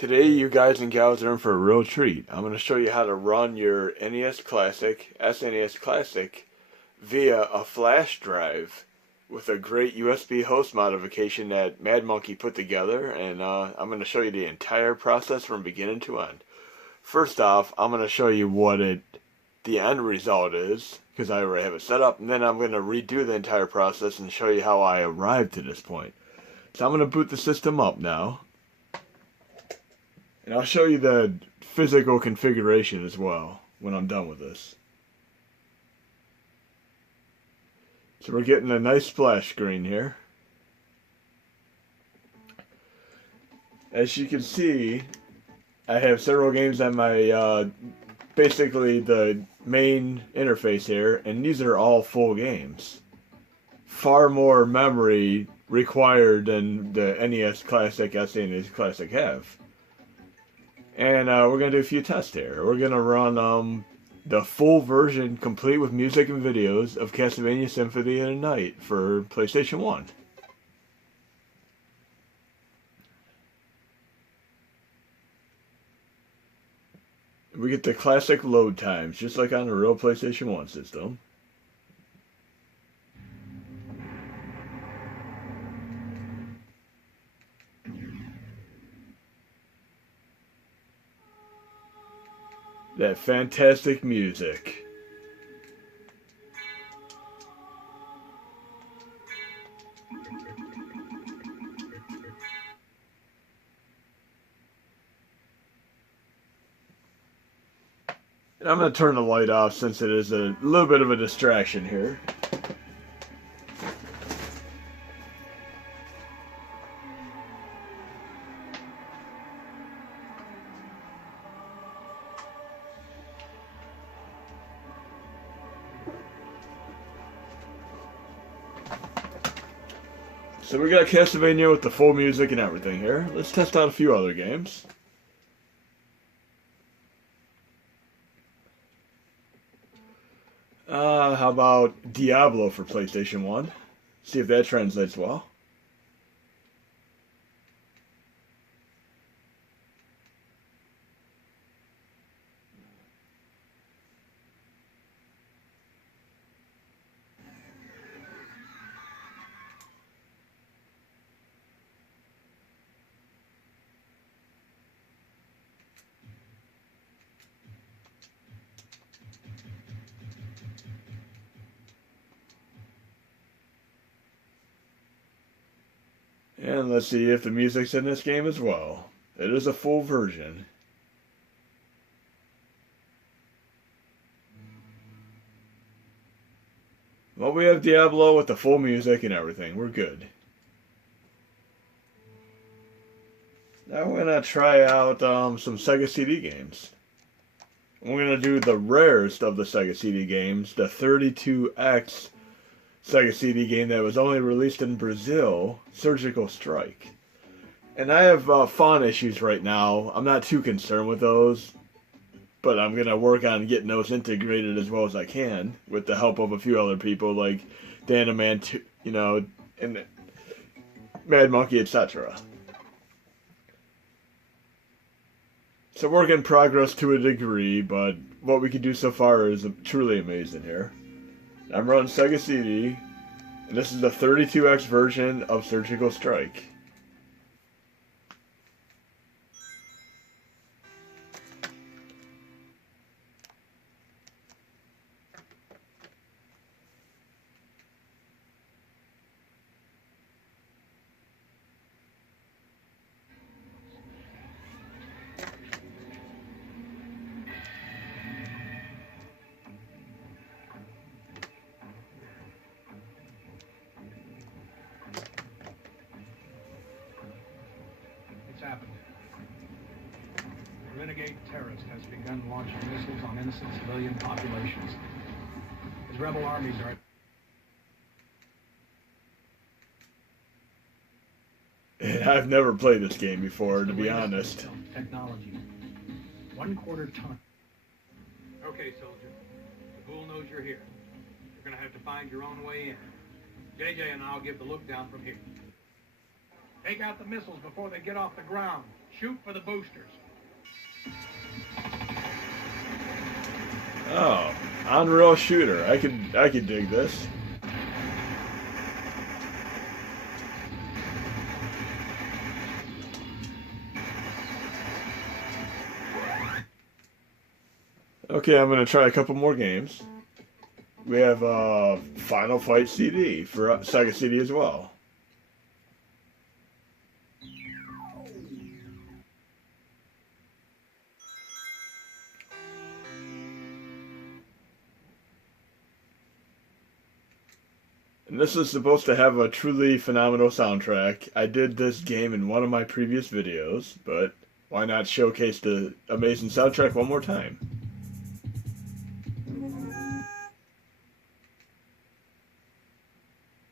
Today you guys and gals are in for a real treat. I'm going to show you how to run your NES Classic, SNES Classic via a flash drive with a great USB-HOST modification that madmonkey put together, and I'm going to show you the entire process from beginning to end. First off, I'm going to show you what the end result is, because I already have it set up, and then I'm going to redo the entire process and show you how I arrived to this point. So I'm going to boot the system up now. And I'll show you the physical configuration as well when I'm done with this. So we're getting a nice splash screen here. As you can see, I have several games on my, basically the main interface here, and these are all full games. Far more memory required than the NES Classic, SNES Classic have. And we're going to do a few tests here. We're going to run the full version, complete with music and videos, of Castlevania Symphony of the Night for PlayStation 1. We get the classic load times, just like on the real PlayStation 1 system. That fantastic music. And I'm going to turn the light off since it is a little bit of a distraction here. So we got Castlevania with the full music and everything here. Let's test out a few other games. How about Diablo for PlayStation 1? See if that translates well. And let's see if the music's in this game as well. It is a full version. Well, we have Diablo with the full music and everything. We're good. Now we're going to try out some Sega CD games. We're going to do the rarest of the Sega CD games, the 32X Sega CD game that was only released in Brazil, Surgical Strike. And I have font issues right now. I'm not too concerned with those, but I'm going to work on getting those integrated as well as I can with the help of a few other people like Danaman, you know, and madmonkey, etc. So work in progress to a degree, but what we can do so far is truly amazing here. I'm running Sega CD, and this is the 32X version of Surgical Strike. Happened. A renegade terrorist has begun launching missiles on innocent civilian populations. His rebel armies are... I've never played this game before, to be honest. Technology. 1/4 ton. Okay, soldier. The ghoul knows you're here. You're gonna have to find your own way in. JJ and I'll give the look down from here. Take out the missiles before they get off the ground. Shoot for the boosters. Oh, on-rail shooter. I could dig this. Okay, I'm gonna try a couple more games. We have Final Fight CD for Sega CD as well. And this is supposed to have a truly phenomenal soundtrack. I did this game in one of my previous videos, but why not showcase the amazing soundtrack one more time?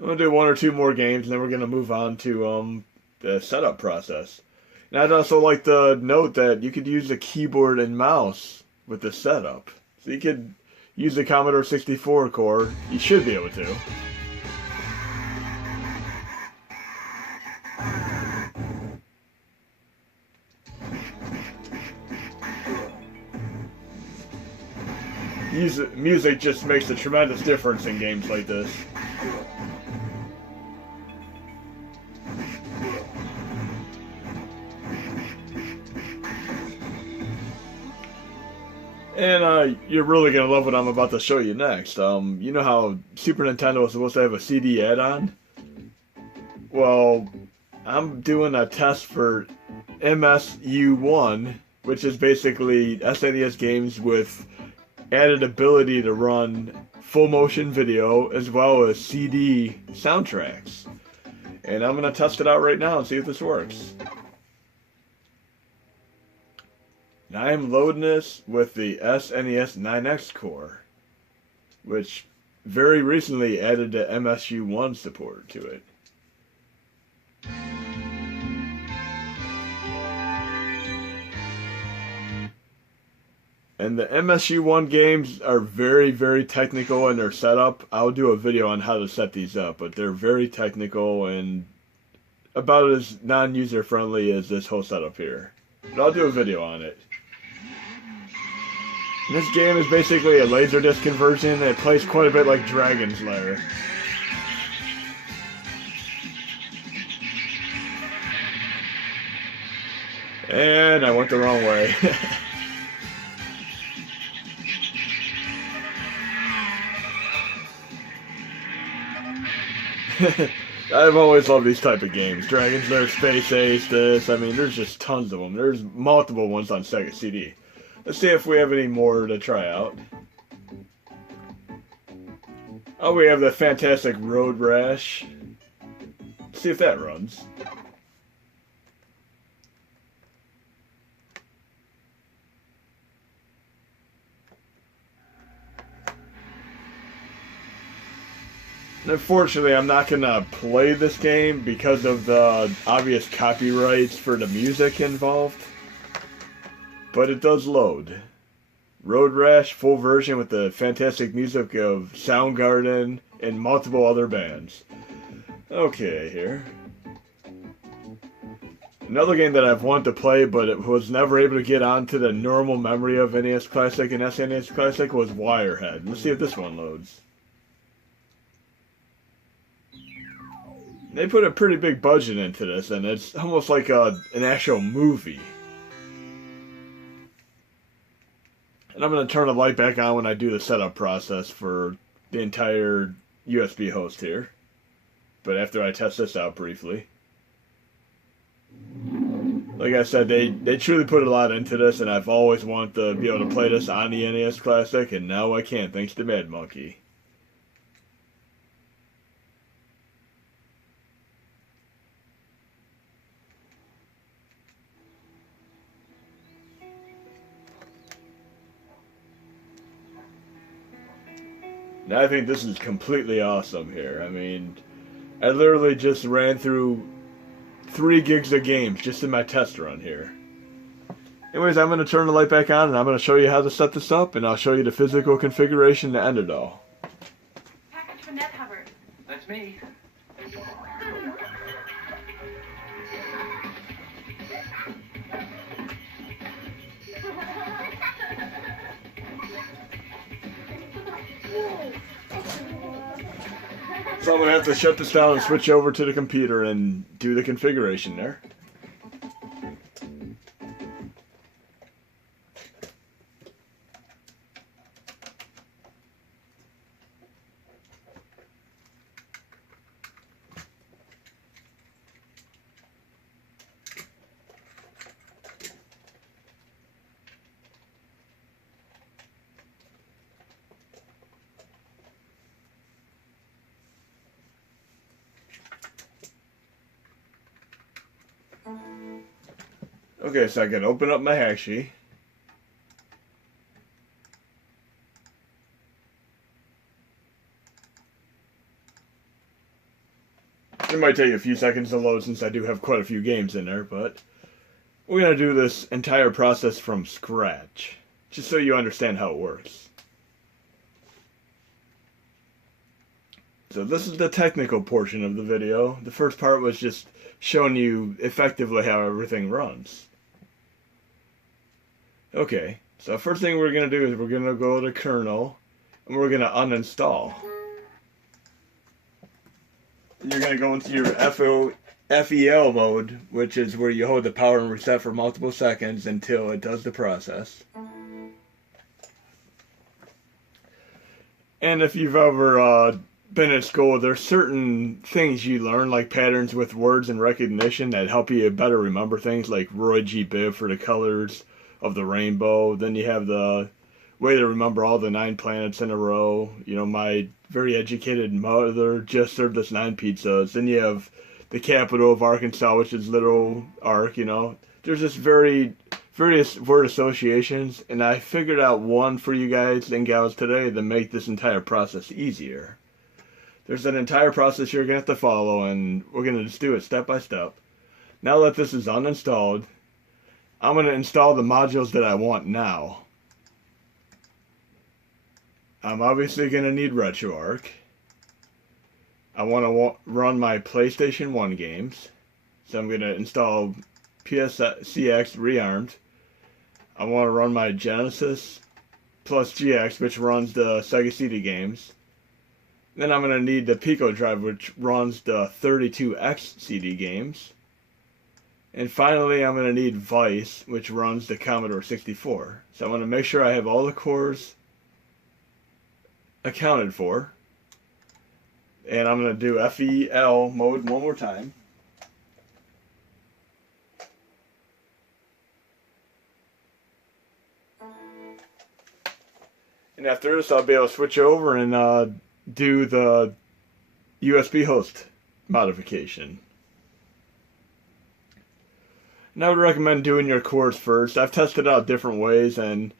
I'm going to do one or two more games, and then we're going to move on to the setup process. And I'd also like to note that you could use a keyboard and mouse with the setup. So you could use the Commodore 64 core. You should be able to. Music just makes a tremendous difference in games like this. And you're really going to love what I'm about to show you next. You know how Super Nintendo was supposed to have a CD add-on? Well, I'm doing a test for MSU1, which is basically SNES games with added ability to run full motion video as well as CD soundtracks. And I'm going to test it out right now and see if this works. And I am loading this with the SNES 9X core, which very recently added the MSU1 support to it. And the MSU1 games are very, very technical in their setup. I'll do a video on how to set these up, but they're very technical and about as non-user friendly as this whole setup here. But I'll do a video on it. And this game is basically a Laserdisc conversion. It plays quite a bit like Dragon's Lair. And I went the wrong way. I've always loved these type of games. Dragon's Lair, Space Ace, this. I mean, there's just tons of them. There's multiple ones on Sega CD. Let's see if we have any more to try out. Oh, we have the fantastic Road Rash. Let's see if that runs. Unfortunately, I'm not going to play this game because of the obvious copyrights for the music involved. But it does load. Road Rash full version with the fantastic music of Soundgarden and multiple other bands. Okay, here. Another game that I've wanted to play but it was never able to get onto the normal memory of NES Classic and SNES Classic was Wirehead. Let's see if this one loads. They put a pretty big budget into this, and it's almost like an actual movie. And I'm going to turn the light back on when I do the setup process for the entire USB host here. But after I test this out briefly. Like I said, they truly put a lot into this, and I've always wanted to be able to play this on the NES Classic, and now I can, thanks to madmonkey. Now I think this is completely awesome here. I mean, I literally just ran through 3 gigs of games just in my test run here. Anyways, I'm going to turn the light back on and I'm going to show you how to set this up, and I'll show you the physical configuration to end it all. Package for Ned Hubbard. That's me. So I'm going to have to shut this down and switch over to the computer and do the configuration there. Okay, so I can open up my hack sheet. It might take a few seconds to load since I do have quite a few games in there, but we're going to do this entire process from scratch, just so you understand how it works. So this is the technical portion of the video. The first part was just showing you effectively how everything runs. Okay, so first thing we're going to do is we're going to go to kernel and we're going to uninstall. You're going to go into your FEL mode, which is where you hold the power and reset for multiple seconds until it does the process. And if you've ever been at school, there's certain things you learn, like patterns with words and recognition, that help you better remember things, like Roy G. Biv for the colors of the rainbow. Then you have the way to remember all the 9 planets in a row. You know, my very educated mother just served us 9 pizzas. Then you have the capital of Arkansas, which is Little Ark, you know. There's just various word associations, and I figured out one for you guys and gals today to make this entire process easier. There's an entire process you're going to have to follow, and we're going to just do it step by step. Now that this is uninstalled, I'm going to install the modules that I want now. I'm obviously going to need RetroArch. I want to run my PlayStation 1 games, so I'm going to install PSCX Rearmed. I want to run my Genesis plus GX, which runs the Sega CD games. Then I'm going to need the Pico drive, which runs the 32X CD games. And finally, I'm going to need Vice, which runs the Commodore 64. So I want to make sure I have all the cores accounted for. And I'm going to do FEL mode one more time. And after this, I'll be able to switch over and do the USB-HOST modification. And I would recommend doing your cores first. I've tested out different ways, and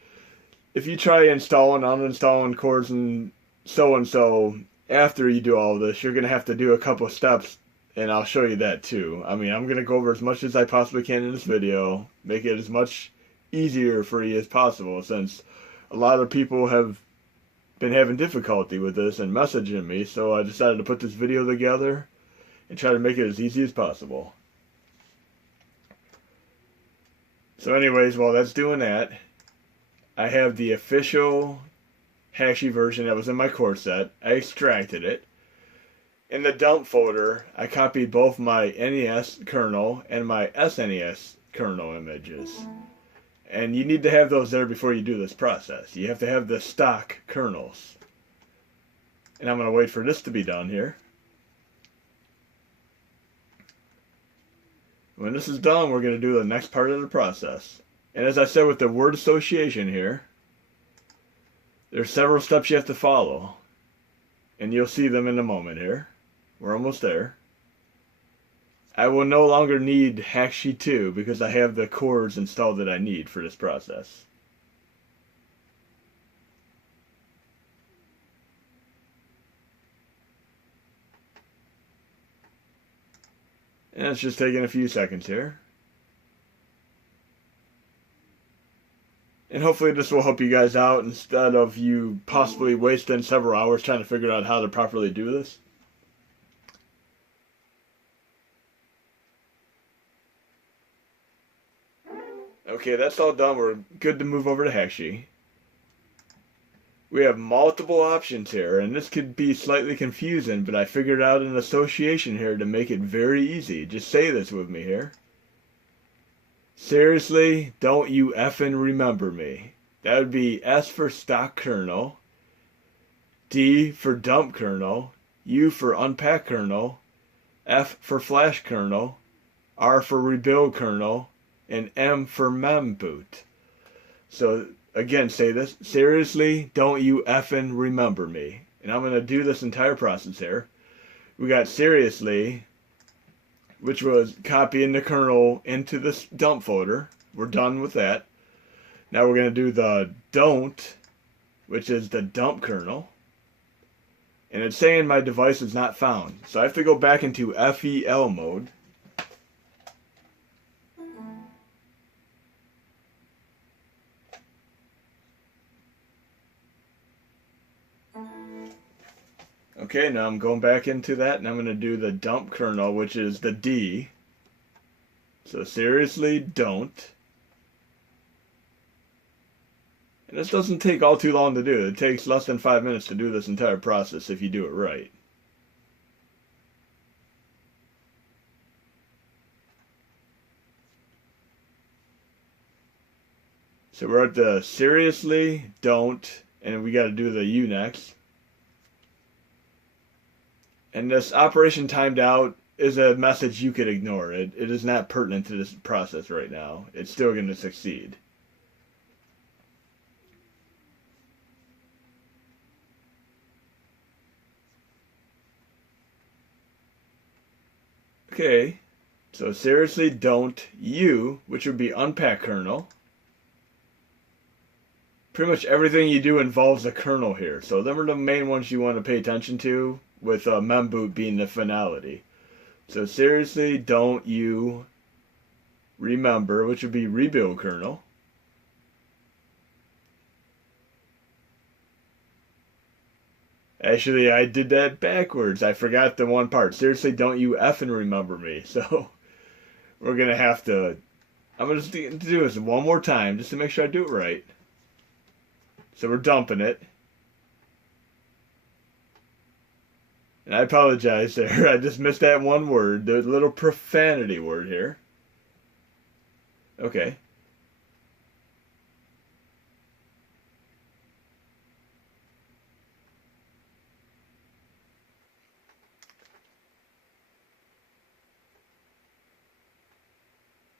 if you try installing, uninstalling cores and so after you do all of this, you're going to have to do a couple of steps, and I'll show you that too. I mean, I'm going to go over as much as I possibly can in this video, make it as much easier for you as possible, since a lot of people have been having difficulty with this and messaging me, so I decided to put this video together and try to make it as easy as possible. So anyways, while that's doing that, I have the official Hashi version that was in my core set. I extracted it. In the dump folder, I copied both my NES kernel and my SNES kernel images. And you need to have those there before you do this process. You have to have the stock kernels. And I'm going to wait for this to be done here. When this is done, we're going to do the next part of the process. And as I said with the word association here, there's several steps you have to follow. And you'll see them in a moment here. We're almost there. I will no longer need Hackshi 2 because I have the cores installed that I need for this process. And it's just taking a few seconds here. And hopefully this will help you guys out instead of you possibly wasting several hours trying to figure out how to properly do this. Okay, that's all done. We're good to move over to Hackshi. We have multiple options here, and this could be slightly confusing, but I figured out an association here to make it very easy. Just say this with me here. Seriously, don't you effing remember me. That would be S for stock kernel, D for dump kernel, U for unpack kernel, F for flash kernel, R for rebuild kernel, and M for memboot. So again, say this. Seriously, don't you effing remember me. And I'm going to do this entire process here. We got seriously, which was copying the kernel into this dump folder. We're done with that. Now we're going to do the don't, which is the dump kernel. And it's saying my device is not found. So I have to go back into FEL mode. Okay, now I'm going back into that, and I'm going to do the dump kernel, which is the D. So seriously, don't. And this doesn't take all too long to do. It takes less than 5 minutes to do this entire process if you do it right. So we're at the seriously, don't, and we got to do the U next. And this operation timed out is a message you could ignore. It is not pertinent to this process right now. It's still going to succeed. Okay, so seriously don't U, which would be unpack kernel. Pretty much everything you do involves a kernel here. So them are the main ones you want to pay attention to, with memboot being the finality. So seriously, don't you remember, which would be rebuild kernel. Actually, I did that backwards. I forgot the one part. Seriously, don't you effing remember me. So we're going to have to... I'm going to do this one more time just to make sure I do it right. So we're dumping it. And I apologize there. I just missed that one word. The little profanity word here. Okay.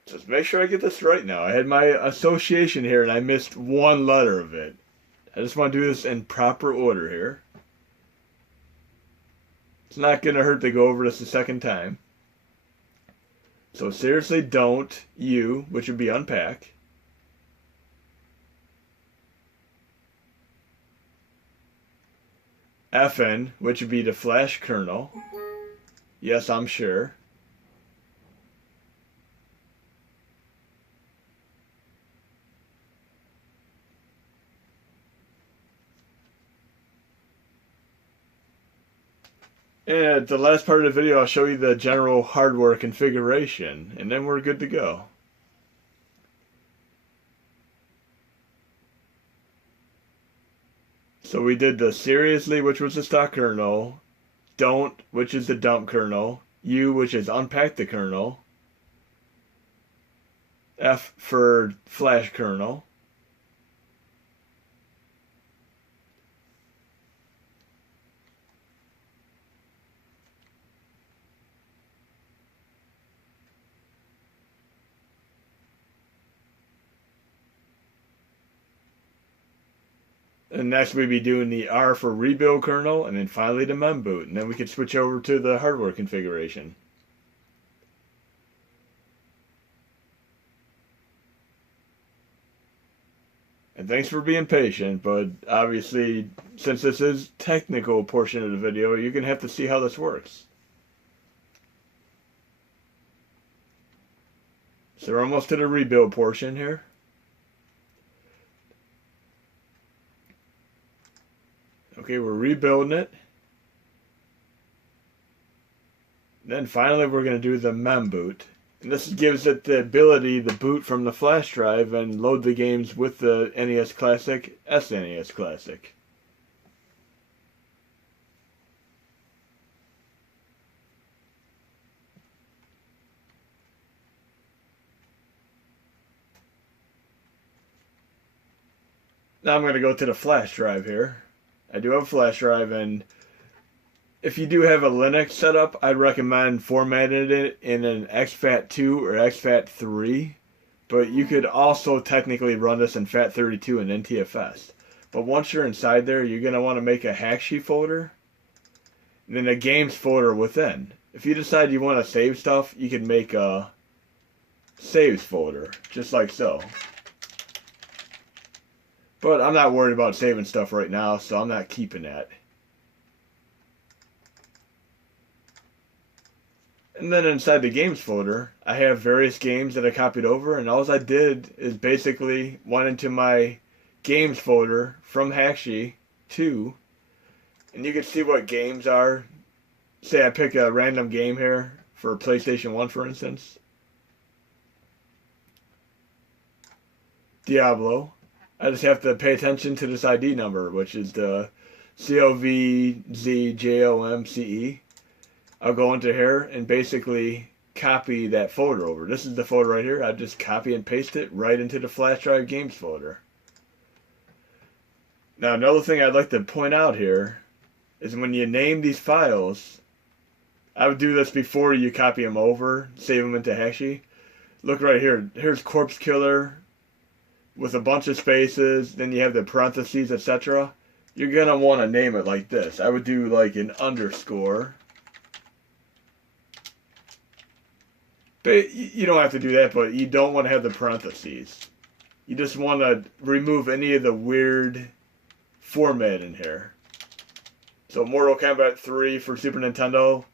Just make sure I get this right now. I had my association here and I missed one letter of it. I just want to do this in proper order here. It's not going to hurt to go over this a second time. So seriously, don't U, which would be unpack. FN, which would be the flash kernel. Yes, I'm sure. And at the last part of the video, I'll show you the general hardware configuration, and then we're good to go. So we did the seriously, which was the stock kernel, don't, which is the dump kernel, U, which is unpack the kernel, F for flash kernel, and next we'd be doing the R for rebuild kernel, and then finally the memboot, and then we could switch over to the hardware configuration. And thanks for being patient, but obviously, since this is technical portion of the video, you're going to have to see how this works. So we're almost to the rebuild portion here. Okay, we're rebuilding it. Then finally we're going to do the memboot. And this gives it the ability to boot from the flash drive and load the games with the NES Classic, SNES Classic. Now I'm going to go to the flash drive here. I do have a flash drive, and if you do have a Linux setup, I'd recommend formatting it in an exFAT2 or exFAT3. But you could also technically run this in FAT32 and NTFS. But once you're inside there, you're going to want to make a hack-sheet folder, and then a games folder within. If you decide you want to save stuff, you can make a saves folder, just like so. But I'm not worried about saving stuff right now, so I'm not keeping that. And then inside the games folder, I have various games that I copied over, and all I did is basically went into my games folder from Hackshi 2, and you can see what games are. Say I pick a random game here for PlayStation 1, for instance. Diablo. I just have to pay attention to this ID number, which is the COVZJOMCE. I'll go into here and basically copy that folder over. This is the folder right here. I just copy and paste it right into the flash drive games folder. Now, another thing I'd like to point out here is when you name these files, I would do this before you copy them over, save them into Hackshi. Look right here. Here's Corpse Killer with a bunch of spaces. Then you have the parentheses, etc. You're going to want to name it like this. I would do like an underscore. But you don't have to do that, but you don't want to have the parentheses. You just want to remove any of the weird format in here. So Mortal Kombat 3 for Super Nintendo,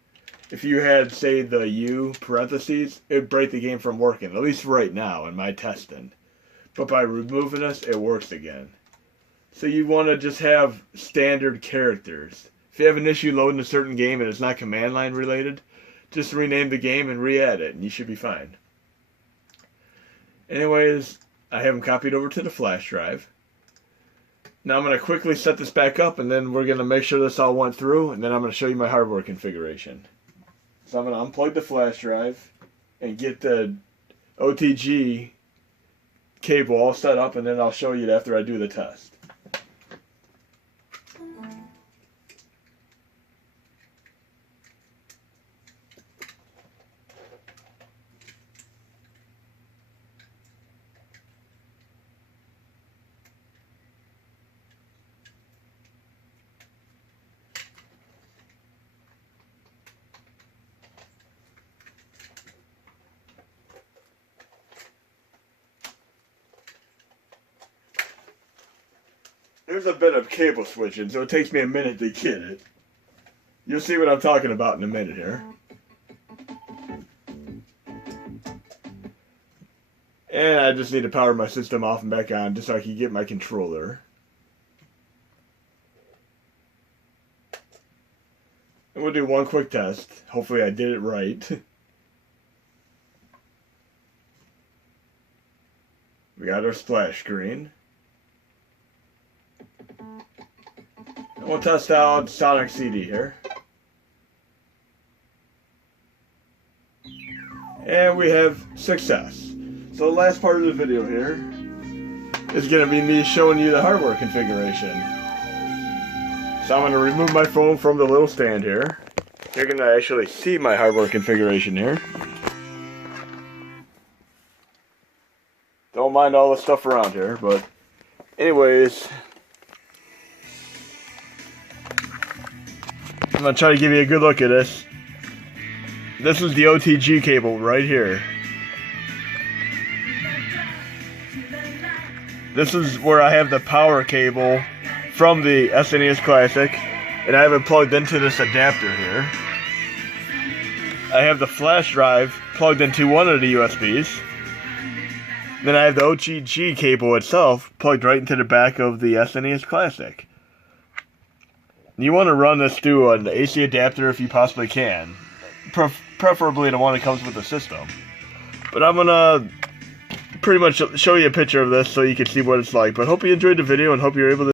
if you had, say, the U parentheses, it would break the game from working, at least right now in my testing. But by removing this, it works again. So you want to just have standard characters. If you have an issue loading a certain game and it's not command line related, just rename the game and re-add it, and you should be fine. Anyways, I have them copied over to the flash drive. Now I'm going to quickly set this back up, and then we're going to make sure this all went through, and then I'm going to show you my hardware configuration. So I'm going to unplug the flash drive and get the OTG cable all set up, and then I'll show you after I do the test. There's a bit of cable switching, so it takes me a minute to get it. You'll see what I'm talking about in a minute here. And I just need to power my system off and back on just so I can get my controller. And we'll do one quick test. Hopefully I did it right. We got our splash screen. And we'll test out Sonic CD here. And we have success. So the last part of the video here is going to be me showing you the hardware configuration. So I'm going to remove my phone from the little stand here. You're going to actually see my hardware configuration here. Don't mind all the stuff around here, but anyways, I'm going to try to give you a good look at this. This is the OTG cable right here. This is where I have the power cable from the SNES Classic, and I have it plugged into this adapter here. I have the flash drive plugged into one of the USBs. Then I have the OTG cable itself plugged right into the back of the SNES Classic. You want to run this through an AC adapter if you possibly can. Preferably the one that comes with the system. But I'm going to pretty much show you a picture of this so you can see what it's like. But hope you enjoyed the video and hope you're able to